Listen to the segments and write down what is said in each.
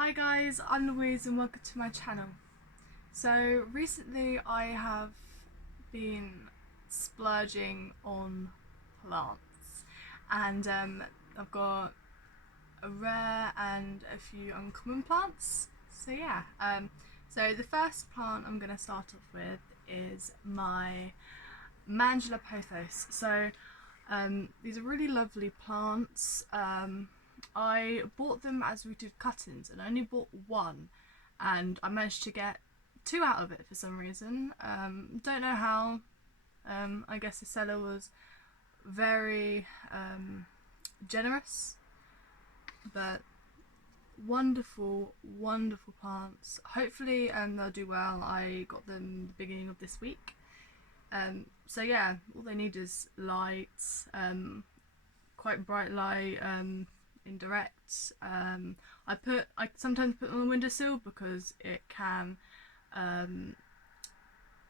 Hi guys, I'm Louise and welcome to my channel. So recently I have been splurging on plants and I've got a rare and a few uncommon plants. So yeah, so the first plant I'm going to start off with is my Mandula pothos. So these are really lovely plants. I bought them as we did cuttings and I only bought one, and I managed to get two out of it for some reason. Don't know how. I guess the seller was very generous, but wonderful, wonderful plants. Hopefully they'll do well. I got them the beginning of this week. So yeah, all they need is light, quite bright light, indirect. I sometimes put them on the windowsill because it can,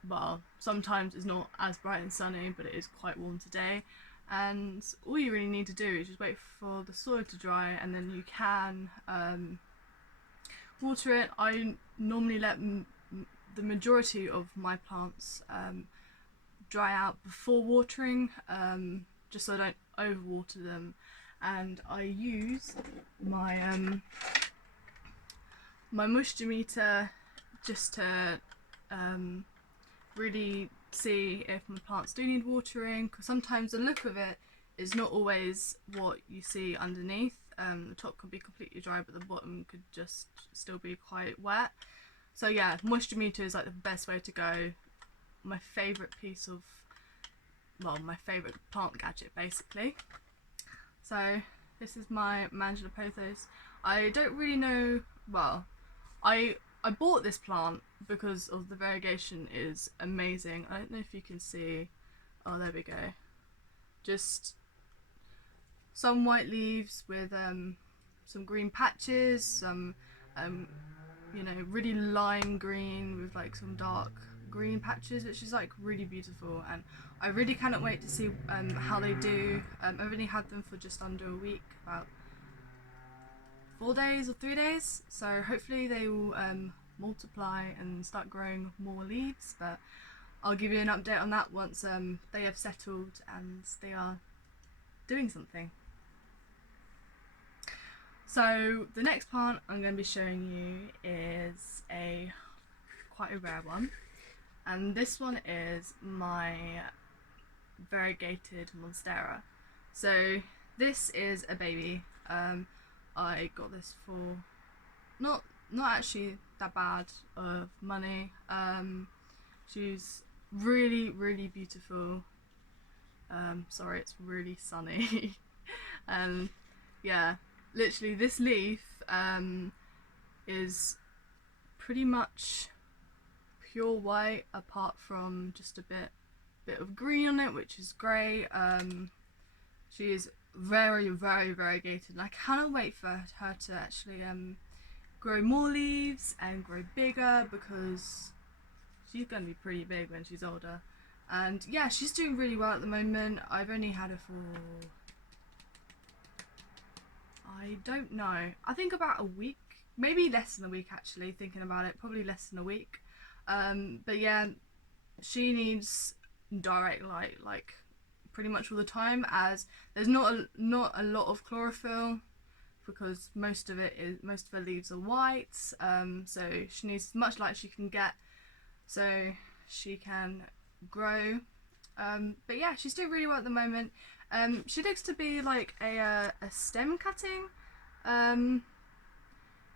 well, sometimes it's not as bright and sunny, but it is quite warm today. And all you really need to do is just wait for the soil to dry, and then you can water it. I normally let the majority of my plants dry out before watering, just so I don't overwater them. And I use my my moisture meter just to really see if my plants do need watering, because sometimes the look of it is not always what you see underneath. The top could be completely dry but the bottom could just still be quite wet. So yeah, moisture meter is like the best way to go. My favourite piece of, well, my favourite plant gadget basically. So this is my Mandula pothos. I don't really know, well, I bought this plant because of the variegation is amazing. I don't know if you can see, oh there we go, just some white leaves with some green patches, some you know, really lime green with like some dark green patches, which is like really beautiful, and I really cannot wait to see how they do. I've only had them for just under a week, about 4 days or 3 days, so hopefully they will multiply and start growing more leaves, but I'll give you an update on that once they have settled and they are doing something. So the next plant I'm going to be showing you is quite a rare one, and this one is my variegated monstera. So this is a baby. I got this for not actually that bad of money. She's really beautiful. Sorry, it's really sunny. Yeah, literally this leaf is pretty much pure white apart from just a bit of green on it, which is great. She is very variegated, and I cannot wait for her to actually grow more leaves and grow bigger, because she's going to be pretty big when she's older. And yeah, she's doing really well at the moment. I've only had her for, I don't know, I think about a week, maybe less than a week actually, thinking about it, probably less than a week. But yeah, she needs direct light like pretty much all the time, as there's not a lot of chlorophyll, because most of her leaves are white. So she needs as much light she can get so she can grow. But yeah, she's doing really well at the moment. She looks to be like a stem cutting,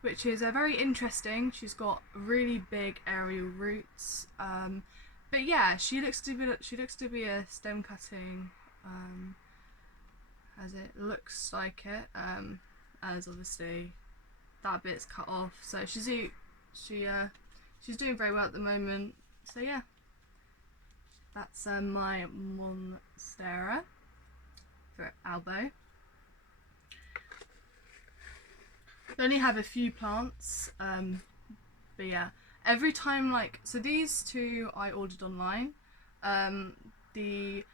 which is very interesting. She's got really big aerial roots. But yeah, she looks to be a stem cutting, as it looks like it. As obviously that bit's cut off. So she's doing very well at the moment. So yeah, that's my monstera for Albo. I only have a few plants, but yeah, every time, like, so these two I ordered online. The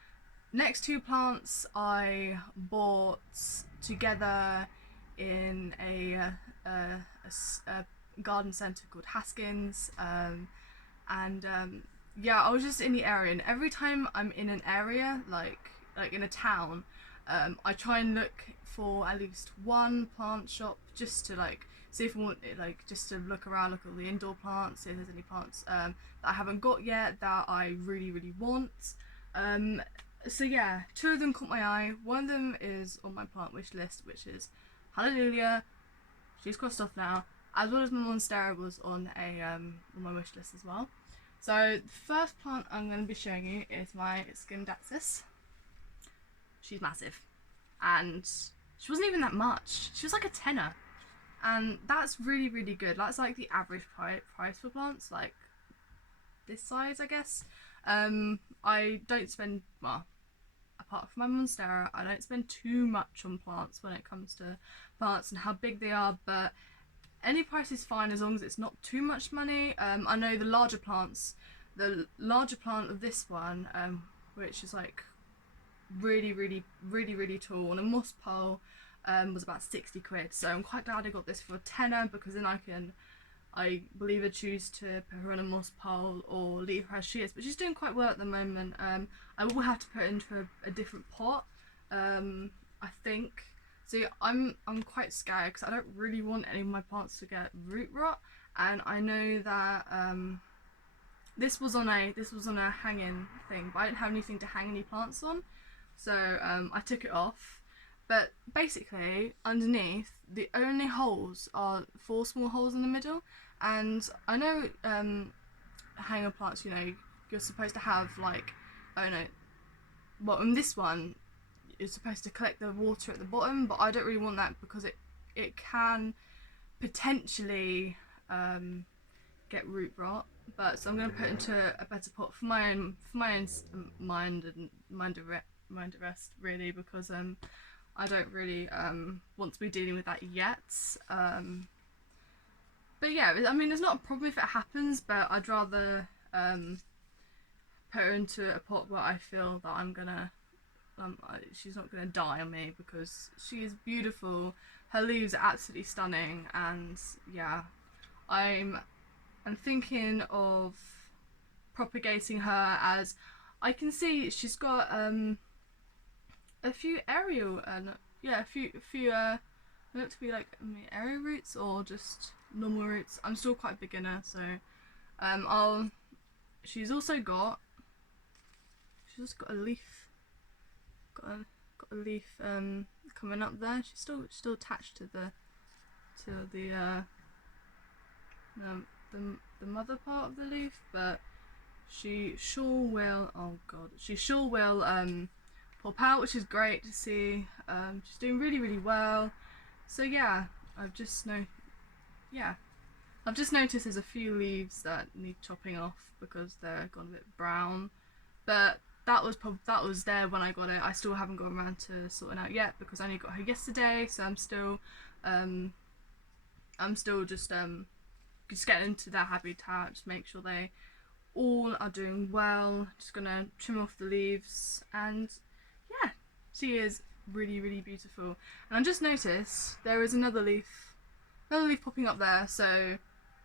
next two plants I bought together in a a garden centre called Haskins, and yeah, I was just in the area, and every time I'm in an area, like in a town, I try and look for at least one plant shop just to like see if I want it, like just to look around, look at all the indoor plants, see if there's any plants that I haven't got yet that I really want. So yeah, 2 of them caught my eye. One of them is on my plant wish list, which is Hallelujah. She's crossed off now, as well as my Monstera was on on my wish list as well. So the first plant I'm going to be showing you is my Scindapsus. She's massive, and she wasn't even that much. She was like a tenner, and that's really good. That's like the average price for plants, like this size, I guess. I don't spend, well, apart from my Monstera, I don't spend too much on plants when it comes to plants and how big they are, but any price is fine as long as it's not too much money. I know the larger plants, the larger plant of this one, which is like really tall on a moss pole, was about 60 quid. So I'm quite glad I got this for a tenner, because then I will either choose to put her on a moss pole or leave her as she is. But she's doing quite well at the moment. I will have to put her into a different pot, I think. So I'm quite scared because I don't really want any of my plants to get root rot, and I know that this was on a hanging thing, but I didn't have anything to hang any plants on, so I took it off. But basically, underneath, the only holes are 4 small holes in the middle, and I know hanger plants, you know, you're supposed to have like, I don't know, well, in this one, you're supposed to collect the water at the bottom, but I don't really want that because it can potentially get root rot. But so I'm going to put it into a better pot for my own mind of rest, really, because I don't really want to be dealing with that yet. But yeah, I mean, it's not a problem if it happens, but I'd rather put her into a pot where I feel that I'm gonna she's not gonna die on me, because she is beautiful. Her leaves are absolutely stunning, and yeah, I'm thinking of propagating her, as I can see she's got a few aerial yeah, a few look to be like aerial roots or just normal roots. I'm still quite a beginner, so she's also got a leaf. Got a leaf coming up there. She's still attached to the mother part of the leaf, but she sure will. Oh god, she sure will pop out, which is great to see. She's doing really well. So yeah, I've just noticed there's a few leaves that need chopping off because they're gone a bit brown, but that was there when I got it. I still haven't got around to sorting out yet because I only got her yesterday, so I'm still just getting into their habitat, just make sure they all are doing well. Just gonna trim off the leaves, and yeah, she is really beautiful. And I just noticed there is another leaf popping up there, so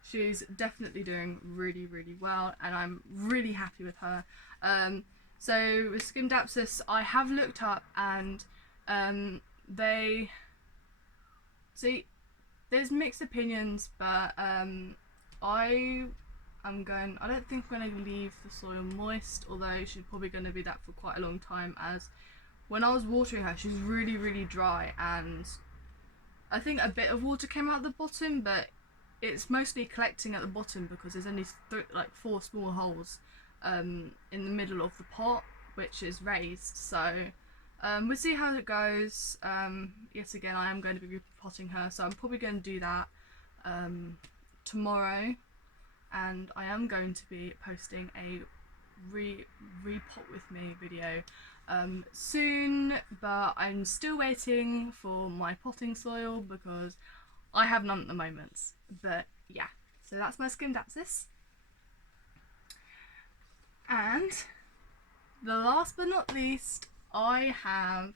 she's definitely doing really well, and I'm really happy with her. So with Scindapsus, I have looked up, and there's mixed opinions, but I don't think I'm going to leave the soil moist, although she's probably going to be that for quite a long time, as when I was watering her, she's really dry, and I think a bit of water came out the bottom, but it's mostly collecting at the bottom because there's only like 4 small holes in the middle of the pot, which is raised. So we'll see how it goes. Yes, again, I am going to be repotting her, so I'm probably going to do that tomorrow, and I am going to be posting a repot with me video soon, but I'm still waiting for my potting soil because I have none at the moment. But yeah, so that's my Scindapsus. And the last but not least, I have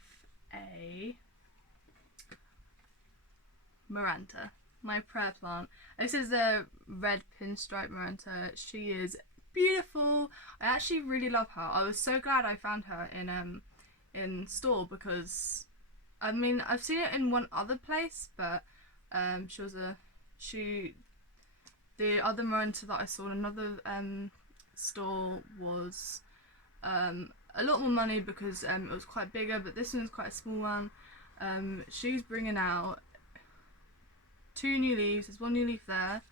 a Maranta. my prayer plant. This is a red pinstripe Maranta. She is beautiful. I actually really love her. I was so glad I found her in store, because I mean I've seen it in one other place, but the other Maranta that I saw in another store was a lot more money, because it was quite bigger, but this one's quite a small one. She's bringing out 2 new leaves. There's 1 new leaf there,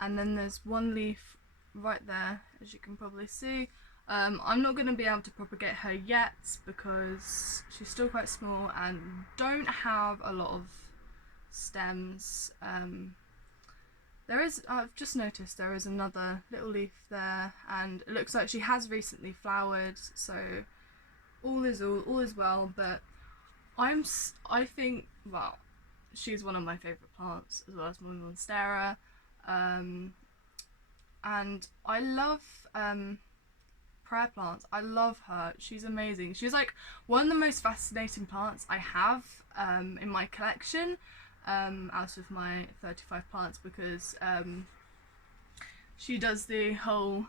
and then there's 1 leaf right there, as you can probably see. I'm not going to be able to propagate her yet because she's still quite small and don't have a lot of stems. I've just noticed there is another little leaf there, and it looks like she has recently flowered, so all is well. But I think, well, she's one of my favourite plants, as well as my monstera, and I love prayer plants. I love her. She's amazing. She's like one of the most fascinating plants I have in my collection, out of my 35 plants, because she does the whole,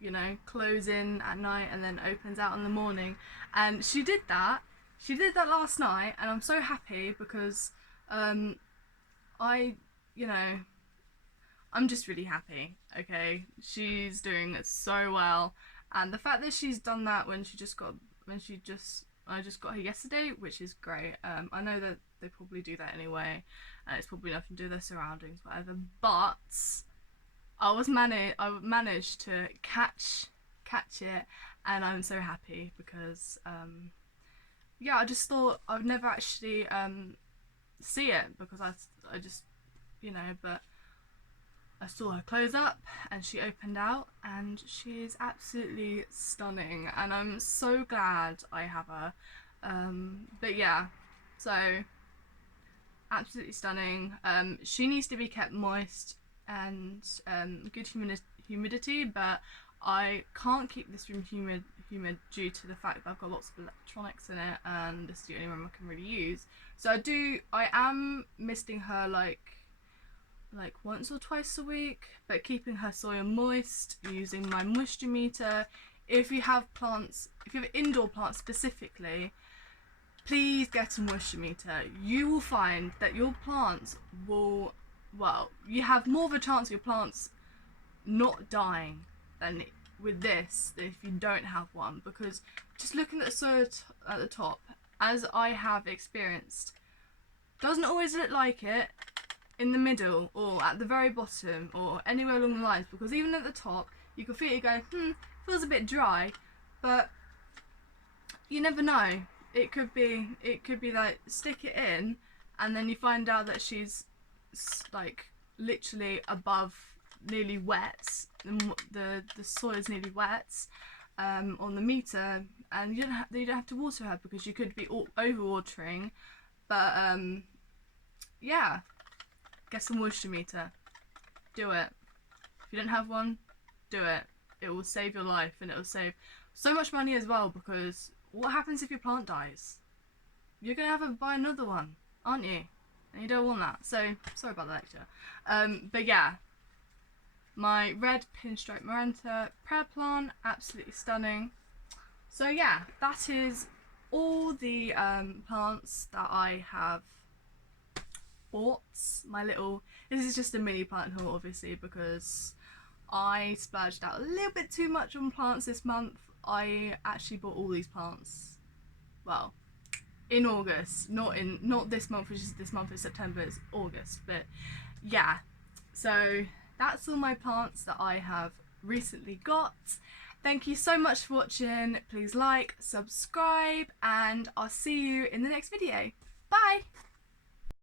you know, close in at night and then opens out in the morning, and she did that last night, and I'm so happy because I'm just really happy. Okay, she's doing it so well, and the fact that she's done that when I just got her yesterday, which is great. I know that they probably do that anyway, and it's probably nothing to do with their surroundings, whatever. But I managed to catch it, and I'm so happy because yeah, I just thought I would never actually see it, because I just, you know, but I saw her close up and she opened out, and she is absolutely stunning, and I'm so glad I have her. But yeah, so absolutely stunning. She needs to be kept moist and good humidity, but I can't keep this room humid due to the fact that I've got lots of electronics in it, and this is the only room I can really use. So I am misting her like once or twice a week, but keeping her soil moist using my moisture meter. If you have indoor plants specifically, please get a moisture meter. You will find that your plants will, well, you have more of a chance of your plants not dying than with this if you don't have one, because just looking at the soil at the top, as I have experienced, doesn't always look like it in the middle or at the very bottom or anywhere along the lines, because even at the top you can feel it go, feels a bit dry, but you never know. It could be like, stick it in and then you find out that she's like literally above, nearly wet, the soil is nearly wet on the meter, and you don't have to water her, because you could be over watering. But yeah, get a moisture meter, do it. If you don't have one, do it. It will save your life, and it will save so much money as well, because what happens if your plant dies? You're gonna have to buy another one, aren't you? And you don't want that. So sorry about the lecture. But yeah, my red pinstripe Maranta prayer plant, absolutely stunning. So yeah, that is all the plants that I have bought. This is just a mini plant haul, obviously, because I splurged out a little bit too much on plants this month. I actually bought all these plants, well, in August, not this month, which is this month is September, it's August. But yeah, so that's all my plants that I have recently got. Thank you so much for watching. Please like, subscribe, and I'll see you in the next video. Bye!